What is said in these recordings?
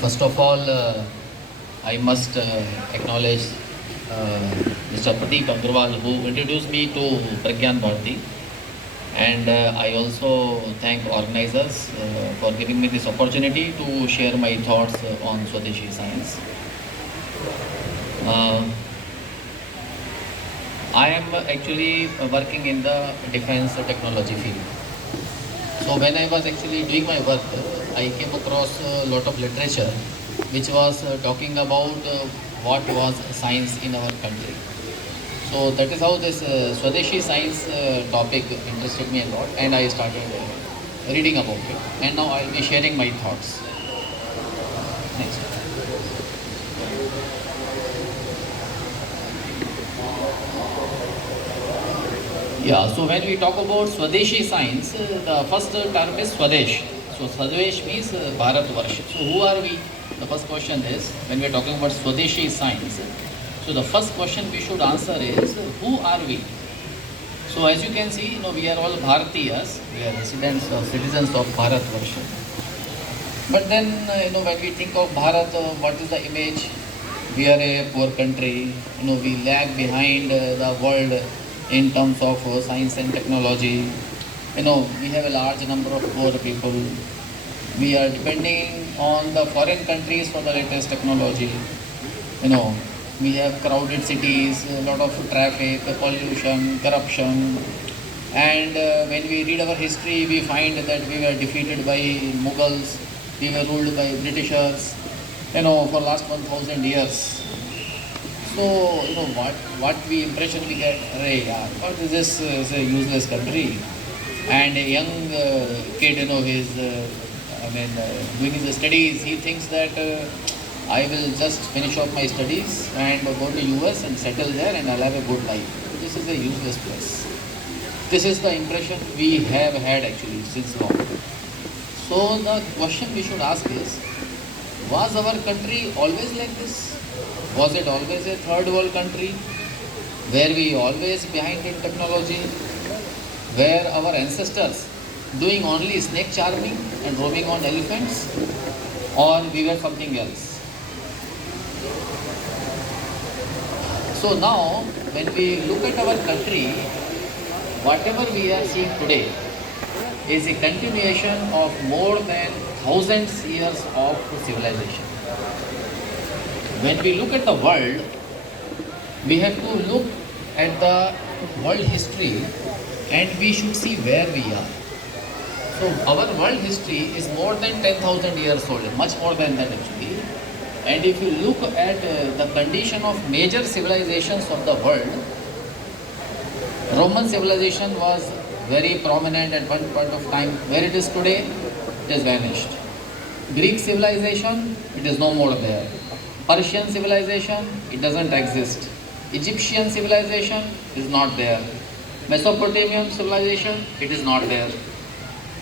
First of all, I must acknowledge Mr. Pradeep Agrawal, who introduced me to Pragyan Bharati. And I also thank organizers for giving me this opportunity to share my thoughts on Swadeshi science. I am actually working in the defense technology field. So when I was actually doing my work, I came across a lot of literature which was talking about what was science in our country. So that is how this Swadeshi science topic interested me a lot, and I started reading about it. And now I will be sharing my thoughts. Next. Yeah, so when we talk about Swadeshi science, the first term is Swadesh. So Swadesh means Bharat Varsha. So who are we? The first question is, when we are talking about Swadeshi science, so the first question we should answer is, who are we? So as you can see, we are all Bharatiyas, we are residents or citizens of Bharat Varsha. But then, when we think of Bharat, what is the image? We are a poor country, we lag behind the world in terms of science and technology. We have a large number of poor people. We are depending on the foreign countries for the latest technology. We have crowded cities, a lot of traffic, pollution, corruption. And when we read our history, we find that we were defeated by Mughals, we were ruled by Britishers, for last 1000 years. So, what we impression we get, what is this? Is a useless country. And a young kid, he's, doing his studies, he thinks that I will just finish off my studies and go to US and settle there and I'll have a good life. This is a useless place. This is the impression we have had actually since long. So the question we should ask is, was our country always like this? Was it always a third world country? Were we always behind in technology? Were our ancestors doing only snake charming and roaming on elephants? Or we were something else? So now, when we look at our country, whatever we are seeing today is a continuation of more than thousands years of civilization. When we look at the world, we have to look at the world history and we should see where we are. So our world history is more than 10,000 years old, much more than that actually. And if you look at the condition of major civilizations of the world, Roman civilization was very prominent at one point of time. Where it is today, it has vanished. Greek civilization, it is no more there. Persian civilization, it doesn't exist. Egyptian civilization is not there. Mesopotamian civilization, it is not there.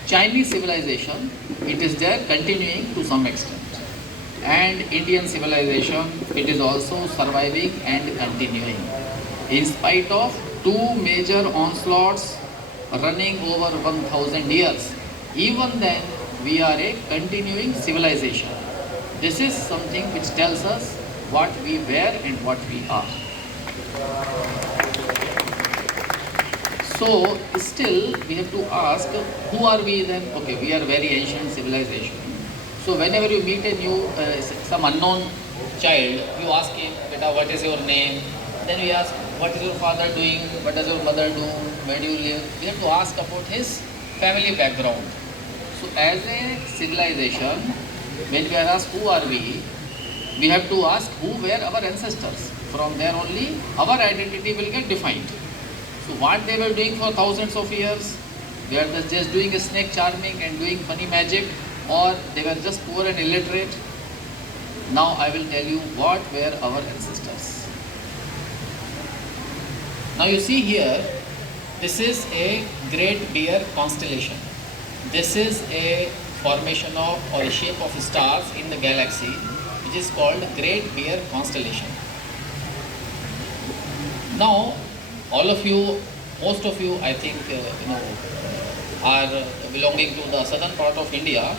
Chinese civilization, it is there continuing to some extent. And Indian civilization, it is also surviving and continuing. In spite of two major onslaughts running over 1000 years, even then we are a continuing civilization. This is something which tells us what we were and what we are. So still we have to ask, who are we then? Okay, we are very ancient civilization. So whenever you meet a new, some unknown child, you ask him, "Beta, what is your name?" Then we ask, "What is your father doing? What does your mother do? Where do you live?" We have to ask about his family background. So as a civilization, when we are asked who are we have to ask who were our ancestors. From there only our identity will get defined. So what they were doing for thousands of years, they are just doing a snake charming and doing funny magic, or they were just poor and illiterate. Now I will tell you what were our ancestors. Now you see here, this is a Great Bear constellation. This is a formation of or a shape of stars in the galaxy, which is called Great Bear constellation. Now, all of you, most of you, I think, are belonging to the southern part of India.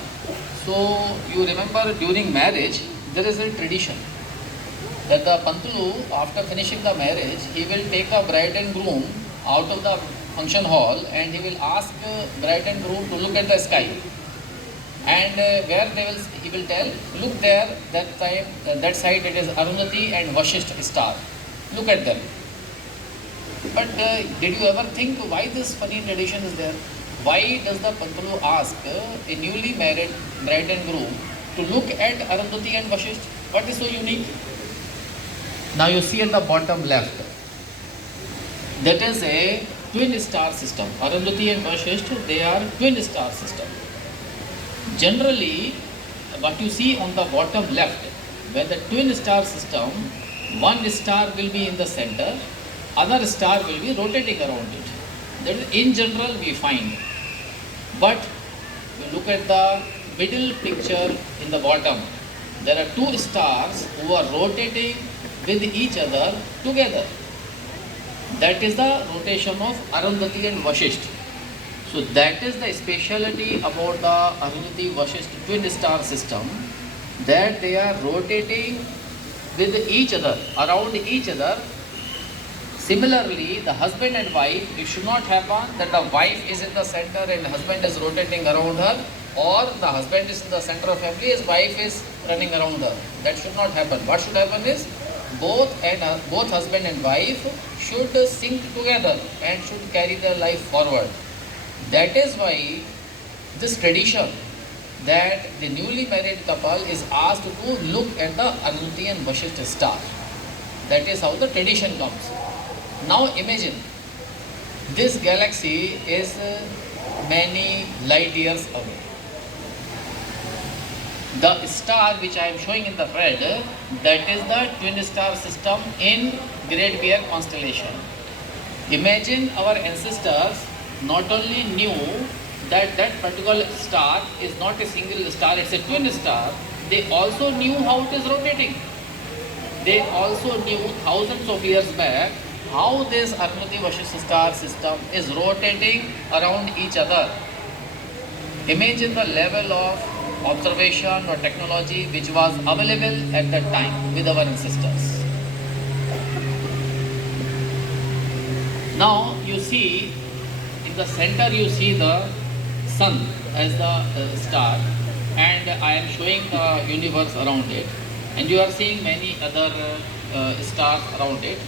So you remember during marriage, there is a tradition that the Pantulu, after finishing the marriage, he will take the bride and groom out of the function hall and he will ask bride and groom to look at the sky. And where he will tell, look there, that time, that side it is Arundhati and Vashisht star. Look at them. But did you ever think why this funny tradition is there? Why does the Pantulu ask a newly married bride and groom to look at Arundhati and Vashisht? What is so unique? Now you see at the bottom left, that is a twin star system. Arundhati and Vashisht, they are twin star system. Generally, what you see on the bottom left, where the twin star system, one star will be in the center, other star will be rotating around it. That is in general we find. But you look at the middle picture in the bottom, there are two stars who are rotating with each other together. That is the rotation of Arundhati and Vashisht. So that is the speciality about the Arundhati Vashisht twin star system, that they are rotating with each other, around each other. Similarly, the husband and wife, it should not happen that the wife is in the center and the husband is rotating around her, or the husband is in the center of family, his wife is running around her. That should not happen. What should happen is both husband and wife should sync together and should carry their life forward. That is why this tradition that the newly married couple is asked to look at the Arundhati and Vashisht star. That is how the tradition comes. Now imagine, this galaxy is many light years away. The star which I am showing in the red, that is the twin star system in Great Bear constellation. Imagine our ancestors not only knew that that particular star is not a single star, it's a twin star, they also knew how it is rotating. They also knew thousands of years back how this Arundhati Vashisht star system is rotating around each other. Imagine the level of observation or technology which was available at that time with our ancestors. Now you see, in the center you see the sun as the star, and I am showing the universe around it, and you are seeing many other stars around it.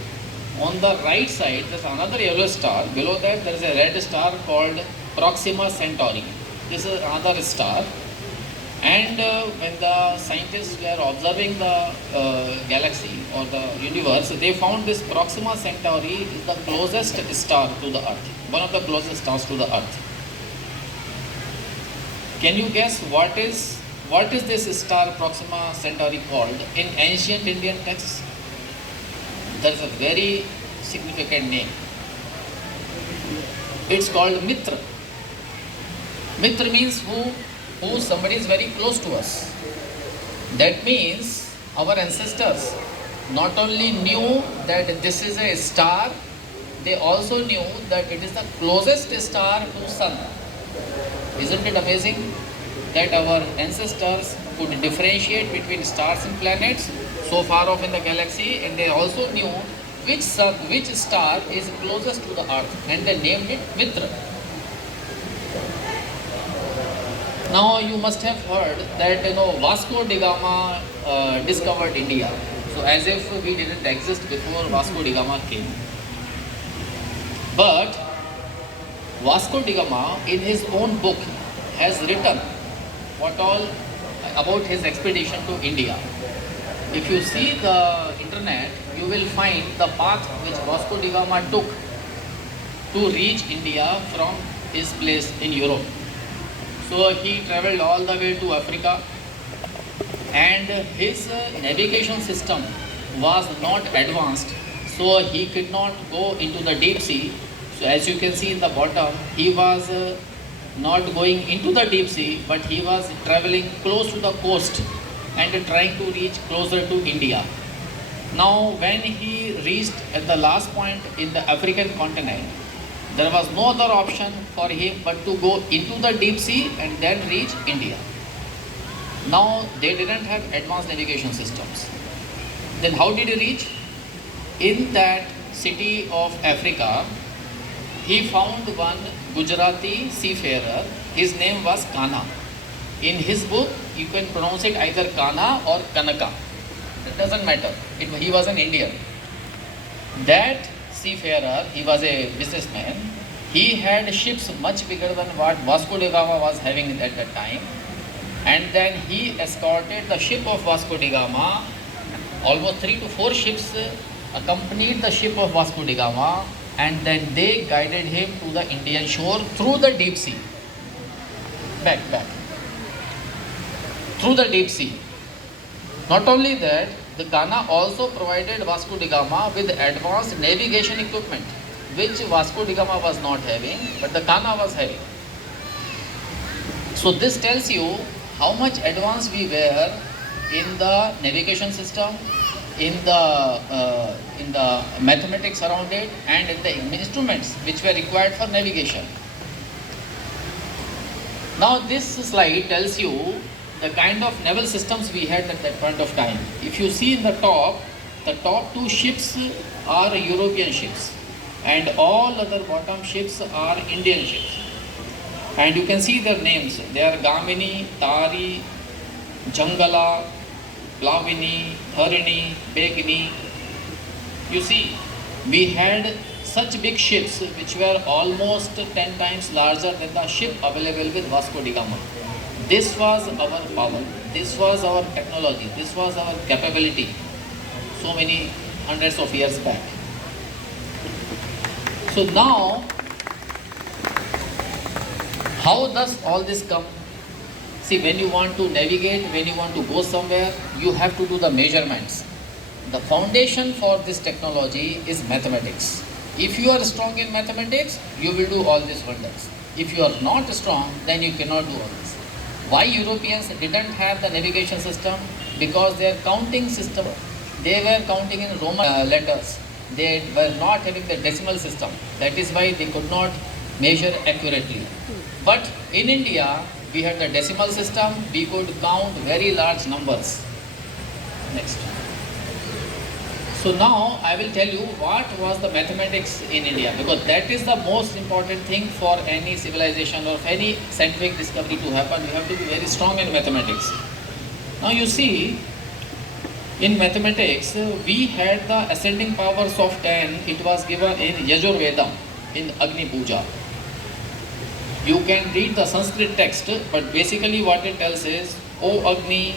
On the right side there is another yellow star, below that there is a red star called Proxima Centauri. This is another star, and when the scientists were observing the galaxy or the universe, they found this Proxima Centauri is the closest star to the earth, one of the closest stars to the earth. Can you guess what is this star Proxima Centauri called in ancient Indian texts? There is a very significant name. It's called Mitra. Mitra means who somebody is very close to us. That means our ancestors not only knew that this is a star, they also knew that it is the closest star to sun. Isn't it amazing that our ancestors could differentiate between stars and planets so far off in the galaxy, and they also knew which star is closest to the earth, and they named it Mitra. Now you must have heard that Vasco da Gama discovered India. So as if we didn't exist before Vasco da Gama came. But Vasco da Gama in his own book has written what all about his expedition to India. If you see the internet, you will find the path which Vasco da Gama took to reach India from his place in Europe. So he traveled all the way to Africa, and his navigation system was not advanced, so he could not go into the deep sea. So as you can see in the bottom, he was not going into the deep sea, but he was traveling close to the coast and trying to reach closer to India. Now when he reached at the last point in the African continent, there was no other option for him but to go into the deep sea and then reach India. Now they didn't have advanced navigation systems. Then how did he reach? In that city of Africa, he found one Gujarati seafarer. His name was Kana. In his book, you can pronounce it either Kana or Kanaka. It doesn't matter. He was an Indian. That seafarer, he was a businessman. He had ships much bigger than what Vasco da Gama was having at that time. And then he escorted the ship of Vasco da Gama. Almost 3 to 4 ships accompanied the ship of Vasco da Gama, and then they guided him to the Indian shore through the deep sea. Back. Through the deep sea. Not only that, the Ghana also provided Vasco da Gama with advanced navigation equipment, which Vasco da Gama was not having, but the Ghana was having. So this tells you how much advanced we were in the navigation system, in the mathematics around it, and in the instruments which were required for navigation. Now this slide tells you the kind of naval systems we had at that point of time. If you see in the top 2 ships are European ships, and all other bottom ships are Indian ships. And you can see their names. They are Gamini, Tari, Jangala, Plavini, Tharini, Begini. You see, we had such big ships which were almost 10 times larger than the ship available with Vasco da Gama. This was our power, this was our technology, this was our capability so many hundreds of years back. So now, how does all this come? See, when you want to navigate, when you want to go somewhere, you have to do the measurements. The foundation for this technology is mathematics. If you are strong in mathematics, you will do all these wonders. If you are not strong, then you cannot do all this. Why Europeans didn't have the navigation system? Because their counting system, they were counting in Roman letters. They were not having the decimal system. That is why they could not measure accurately. But in India, we had the decimal system. We could count very large numbers. Next. So now I will tell you what was the mathematics in India, because that is the most important thing for any civilization or any scientific discovery to happen. You have to be very strong in mathematics. Now you see, in mathematics, we had the ascending powers of 10. It was given in Yajurveda, in Agni Puja. You can read the Sanskrit text, but basically what it tells is, O Agni,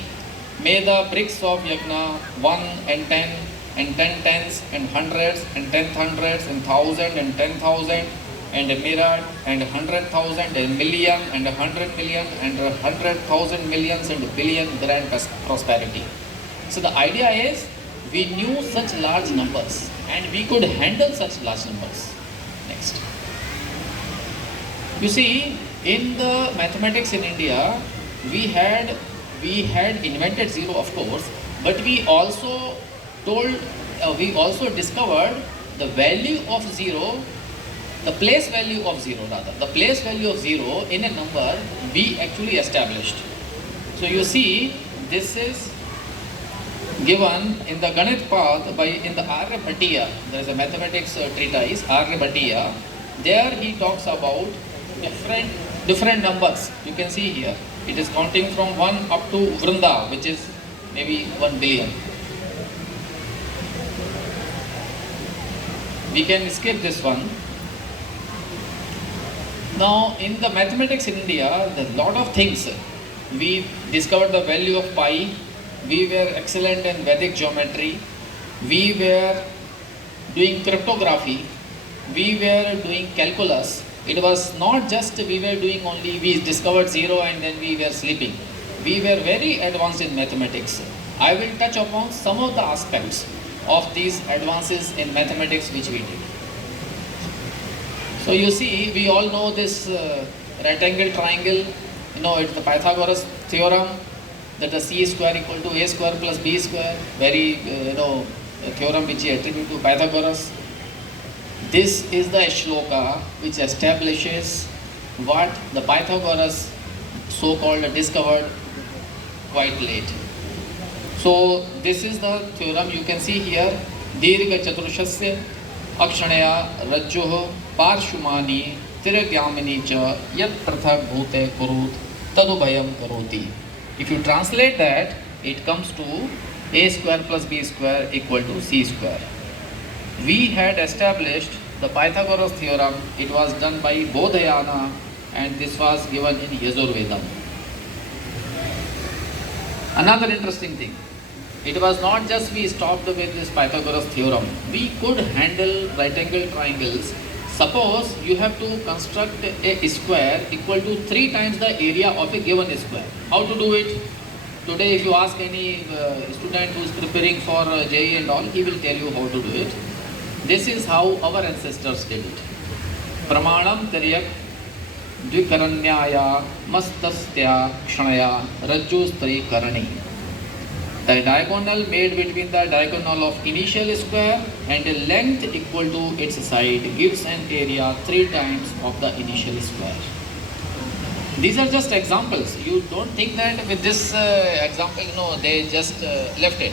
may the bricks of Yajna 1 and 10 and 10 tens and hundreds and 10 hundreds and 1,000 and 10,000 and a myriad and 100,000 and million and 100 million and 100,000 millions and billion grant prosperity. So the idea is, we knew such large numbers and we could handle such large numbers. Next. You see, in the mathematics in India, we had invented zero, of course, but we also discovered the value of zero, the place value of zero in a number we actually established. So you see, this is given in the Ganit path in the Aryabhatiya. There is a mathematics treatise, Aryabhatiya. There he talks about different numbers. You can see here, it is counting from 1 up to Vrinda, which is maybe 1 billion. We can skip this one. Now, in the mathematics in India, there are a lot of things. We discovered the value of pi. We were excellent in Vedic geometry. We were doing cryptography. We were doing calculus. It was not just we were doing only, we discovered zero and then we were sleeping. We were very advanced in mathematics. I will touch upon some of the aspects of these advances in mathematics which we did. So you see, we all know this right angle triangle. You know, it's the Pythagoras theorem that the c square equal to a square plus b square. Very, a theorem which you attribute to Pythagoras. This is the shloka which establishes what the Pythagoras so-called discovered. quite late. So this is the theorem you can see here. Dirgha chaturshasya akshणया rajjuh parshumani tirgyamini cha yat prathak bhute kurut tadubhayam karoti. If you translate that, it comes to a square plus b square equal to c square. We had established the Pythagoras theorem. It was done by Bodhayana and this was given in Yajurvedam. Another interesting thing, it was not just we stopped with this Pythagoras theorem. We could handle right angle triangles. Suppose you have to construct a square equal to 3 times the area of a given square. How to do it? Today if you ask any student who is preparing for JEE and all, he will tell you how to do it. This is how our ancestors did it. Pramanam Taryak Dvikaranyaya Mastasthya Kshanaya Rajjustri Karani. The diagonal made between the diagonal of initial square and a length equal to its side gives an area 3 times of the initial square. These are just examples. You don't think that with this example, they just left it.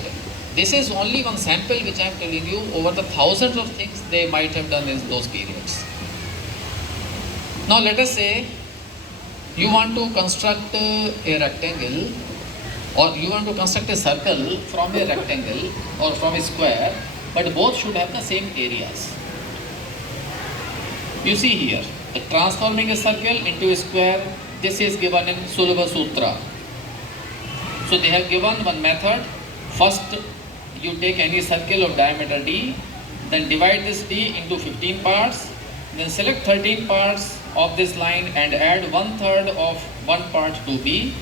This is only one sample which I am telling you. Over the thousands of things they might have done in those periods. Now let us say you want to construct a rectangle, or you want to construct a circle from a rectangle or from a square, but both should have the same areas. You see here, transforming a circle into a square, this is given in Sulabha Sutra. So they have given one method. First, you take any circle of diameter d, then divide this d into 15 parts, then select 13 parts of this line and add 1/3 of one part to b.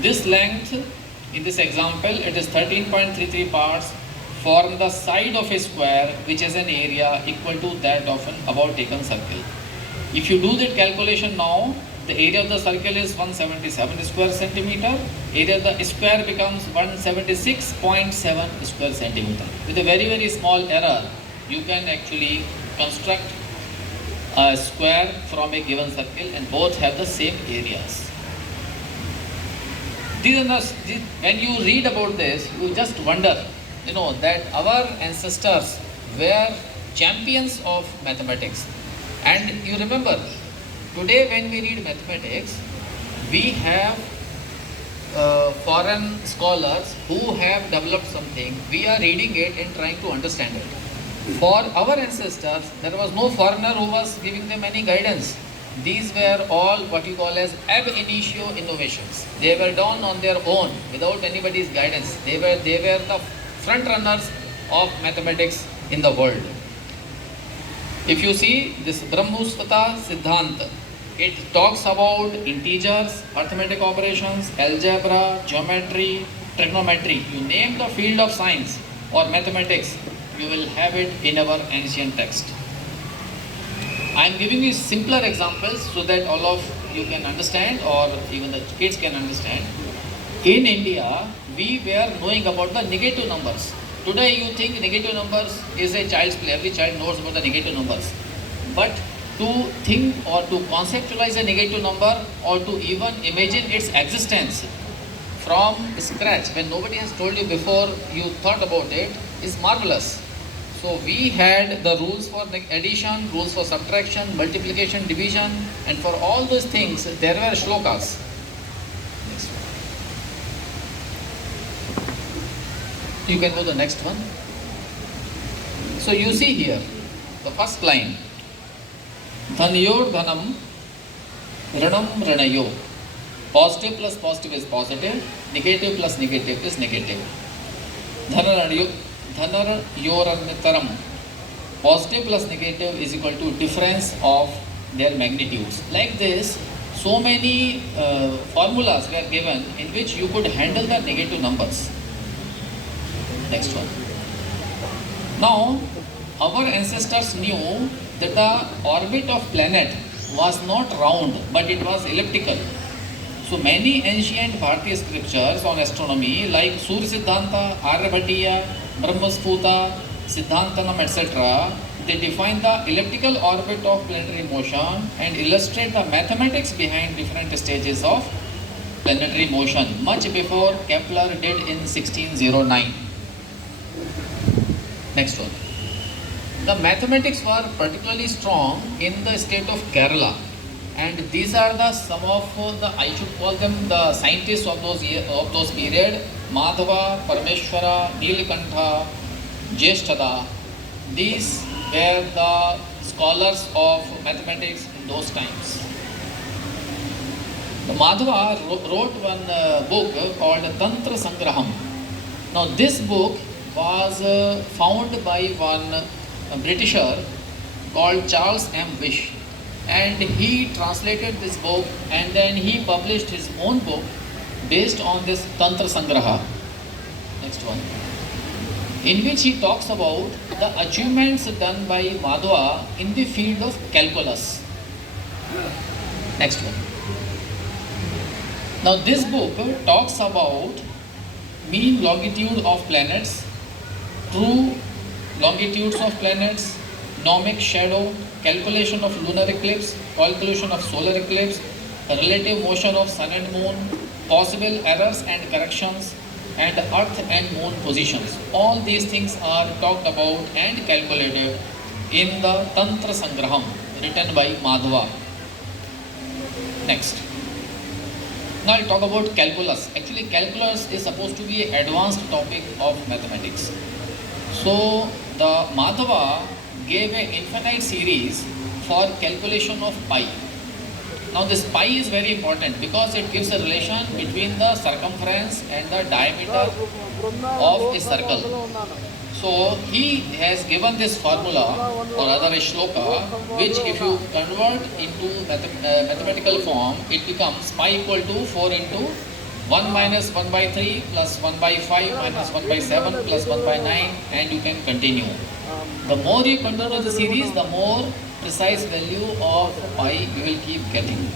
This length, in this example, it is 13.33 parts, form the side of a square which has an area equal to that of an above taken circle. If you do that calculation now, the area of the circle is 177 square centimeter. Area of the square becomes 176.7 square centimeter. With a very, very small error, you can actually construct a square from a given circle and both have the same areas. When you read about this, you just wonder, that our ancestors were champions of mathematics. And you remember, today when we read mathematics, we have foreign scholars who have developed something. We are reading it and trying to understand it. For our ancestors, there was no foreigner who was giving them any guidance. These were all what you call as ab initio innovations. They were done on their own without anybody's guidance. They were the front runners of mathematics in the world. If you see this Brahmuspata Siddhanta, it talks about integers, arithmetic operations, algebra, geometry, trigonometry. You name the field of science or mathematics, you will have it in our ancient text. I am giving you simpler examples so that all of you can understand, or even the kids can understand. In India, we were knowing about the negative numbers. Today you think negative numbers is a child's play. Every child knows about the negative numbers. But to think or to conceptualize a negative number or to even imagine its existence from scratch, when nobody has told you before you thought about it, is marvelous. So we had the rules for addition, rules for subtraction, multiplication, division, and for all those things there were shlokas. Next one. You can go to the next one. So you see here, the first line, Dhanayor dhanam, ranam ranayo. Positive plus positive is positive, negative plus negative is negative. Dhanarayoranitaram. Positive plus negative is equal to difference of their magnitudes. Like this, so many formulas were given in which you could handle the negative numbers. Next one. Now, our ancestors knew that the orbit of planet was not round, but it was elliptical. So many ancient Bharatiya scriptures on astronomy like Surya Siddhanta, Aryabhatiya, Brahmasputa, Siddhantanam, etc., they define the elliptical orbit of planetary motion and illustrate the mathematics behind different stages of planetary motion much before Kepler did in 1609. Next one. The mathematics were particularly strong in the state of Kerala, and these are the some of the, I should call them the scientists of those period: Madhava, Parameshwara, Nilakantha, Jeshtada. These were the scholars of mathematics in those times. The Madhava wrote one book called Tantra Sangraham. Now this book was found by one Britisher called Charles M. Wish, and he translated this book and then he published his own book based on this Tantra Sangraha. Next one. In which he talks about the achievements done by Madhava in the field of calculus. Next one. Now this book talks about mean longitude of planets, true longitudes of planets, gnomic shadow, calculation of lunar eclipse, calculation of solar eclipse, relative motion of sun and moon, possible errors and corrections, and earth and moon positions. All these things are talked about and calculated in the Tantra Sangraham written by Madhava. Next. Now I'll talk about calculus. Actually, calculus is supposed to be an advanced topic of mathematics. So the Madhava gave an infinite series for calculation of pi. Now this pi is very important because it gives a relation between the circumference and the diameter of a circle. So he has given this formula or rather a shloka, which if you convert into mathematical form, it becomes pi equal to 4 into 1 minus 1 by 3 plus 1 by 5 minus 1 by 7 plus 1 by 9, and you can continue. The more you continue the series, the more precise value of pi you will keep getting.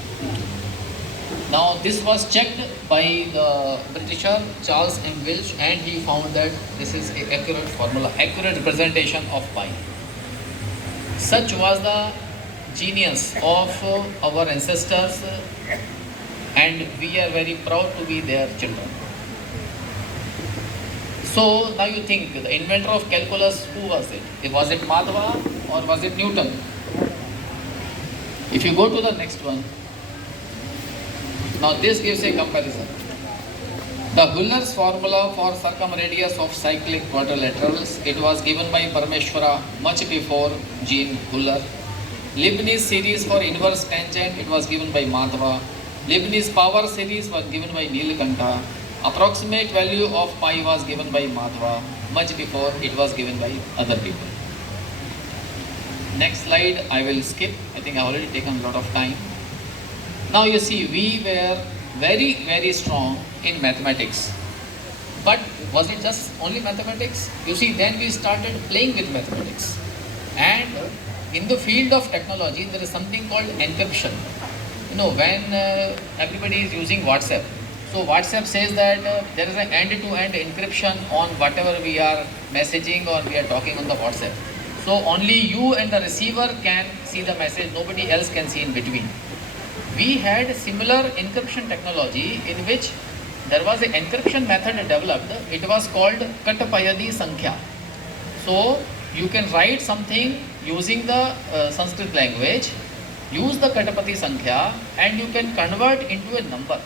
Now this was checked by the Britisher Charles M. Wilsh, and he found that this is an accurate formula, accurate representation of pi. Such was the genius of our ancestors, and we are very proud to be their children. So now you think, the inventor of calculus, who was it? Was it Madhava or was it Newton? If you go to the next one, now this gives a comparison. The Huller's formula for circumradius of cyclic quadrilaterals, it was given by Parameshwara much before Jean Huller. Leibniz series for inverse tangent, it was given by Madhava. Leibniz power series was given by Nilakantha. Approximate value of pi was given by Madhava much before it was given by other people. Next slide I will skip. I think I already taken a lot of time. Now you see, we were very strong in mathematics. But was it just only mathematics? You see, then we started playing with mathematics. And in the field of technology, there is something called encryption. You know, when everybody is using WhatsApp, so WhatsApp says that there is an end-to-end encryption on whatever we are messaging or we are talking on the WhatsApp. So only you and the receiver can see the message, nobody else can see in between. We had similar encryption technology in which there was an encryption method developed. It was called Katapayadi Sankhya. So you can write something using the Sanskrit language, use the Katapati Sankhya, and you can convert into a number.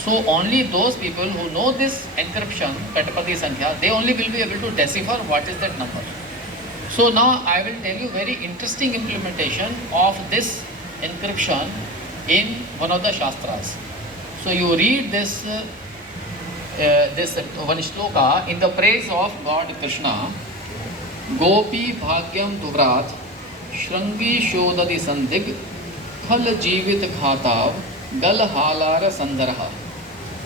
So only those people who know this encryption, Katapati Sankhya, they only will be able to decipher what is that number. So now I will tell you very interesting implementation of this encryption in one of the Shastras. So you read this one shloka in the praise of God Krishna. Gopi bhagyam tuvrat shrangi shodadi sandig khal jivit khatav gal halara sandaraha.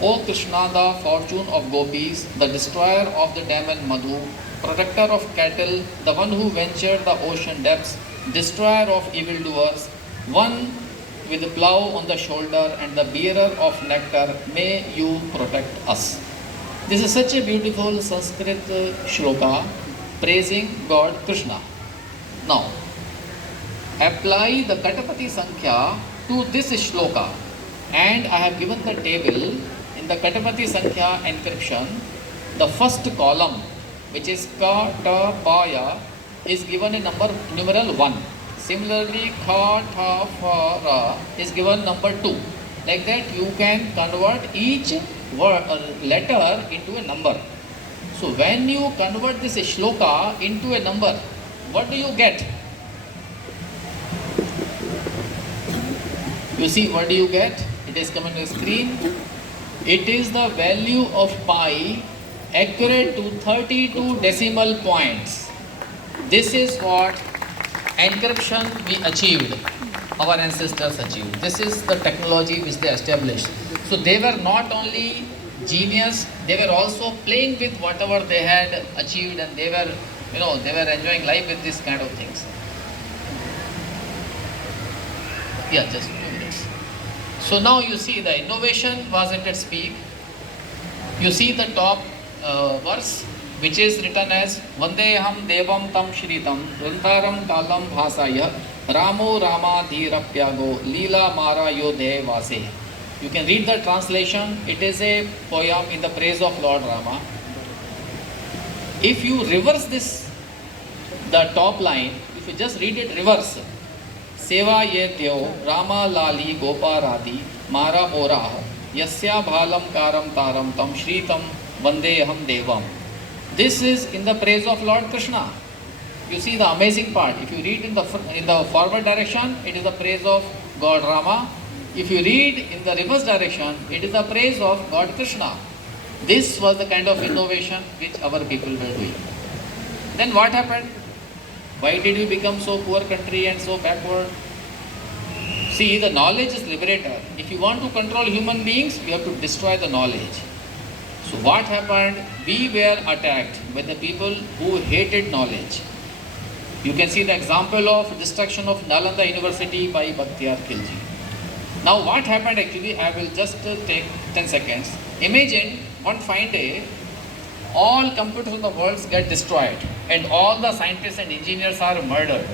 O Krishna, the fortune of gopis, the destroyer of the dam and Madhu, protector of cattle, the one who ventured the ocean depths, destroyer of evildoers, one with a plough on the shoulder and the bearer of nectar, may you protect us. This is such a beautiful Sanskrit shloka praising God Krishna. Now, apply the Katapati Sankhya to this shloka and I have given the table in the Katapati Sankhya encryption. The first column, which is Ka, Ta, Pa, Ya, is given in numeral 1. Similarly, Kha, Tha, Fa, Ra is given number 2. Like that, you can convert each word letter into a number. So when you convert this shloka into a number, what do you get? You see, what do you get? It is coming on the screen. It is the value of pi accurate to 32 decimal points. This is what encryption we achieved, our ancestors achieved. This is the technology which they established. So they were not only genius, they were also playing with whatever they had achieved, and they were, they were enjoying life with this kind of things. Yeah, just 2 minutes. So now you see the innovation was at its peak. You see the top verse, which is written as Vandeham Devam Tam Shritam Vrindaram Kalam Bhasaya Ramo Rama Dhirapyago Leela Mara Yodhe Vase. You can read the translation. It is a poem in the praise of Lord Rama. If you reverse this, the top line, if you just read it reverse, Seva ye Teo Rama Lali Gopa Radhi Mara Mora Yasya Bhalam Karam Taram Tam Shritam Vandeham Devam. This is in the praise of Lord Krishna. You see the amazing part. If you read in the forward direction, it is the praise of God Rama. If you read in the reverse direction, it is the praise of God Krishna. This was the kind of innovation which our people were doing. Then what happened? Why did we become so poor country and so backward? See, the knowledge is liberator. If you want to control human beings, you have to destroy the knowledge. So what happened? We were attacked by the people who hated knowledge. You can see the example of destruction of Nalanda University by Bakhtiyar Khilji. Now what happened actually, I will just take 10 seconds. Imagine one fine day, all computers in the world get destroyed and all the scientists and engineers are murdered.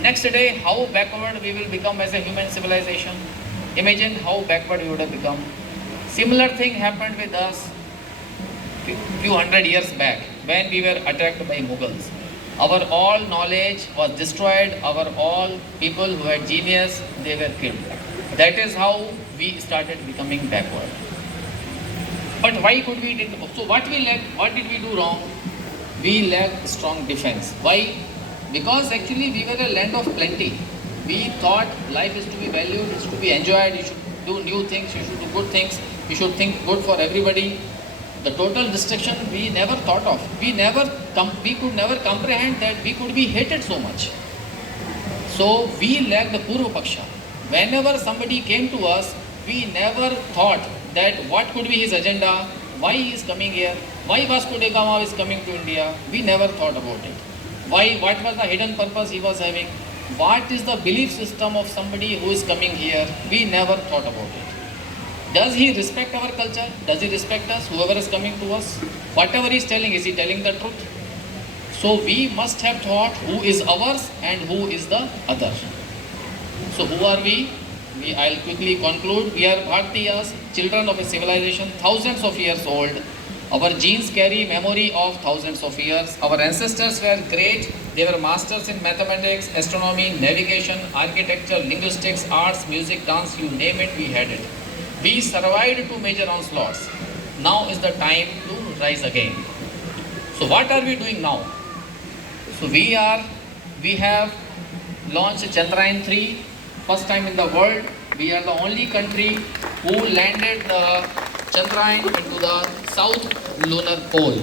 Next day, how backward we will become as a human civilization? Imagine how backward we would have become. Similar thing happened with us few hundred years back when we were attacked by Mughals. Our all knowledge was destroyed, our all people who had genius, they were killed. That is how we started becoming backward. But why could we did so? What did we do wrong? We lacked strong defense. Why? Because actually we were a land of plenty. We thought life is to be valued, it's to be enjoyed, you should do new things, you should do good things, you should think good for everybody. The total destruction we never thought of. We could never comprehend that we could be hated so much. So we lacked the Purva Paksha. Whenever somebody came to us, we never thought that what could be his agenda, why he is coming here, why Vasco da Gama is coming to India. We never thought about it. What was the hidden purpose he was having? What is the belief system of somebody who is coming here? We never thought about it. Does he respect our culture? Does he respect us? Whoever is coming to us? Whatever he is he telling the truth? So we must have thought who is ours and who is the other. So who are we? I'll quickly conclude. We are Bharatiyas, children of a civilization thousands of years old. Our genes carry memory of thousands of years. Our ancestors were great. They were masters in mathematics, astronomy, navigation, architecture, linguistics, arts, music, dance, you name it, we had it. We survived two major onslaughts. Now is the time to rise again. So what are we doing now? So we have launched Chandrayaan-3, first time in the world. We are the only country who landed the Chandrayaan into the south lunar pole.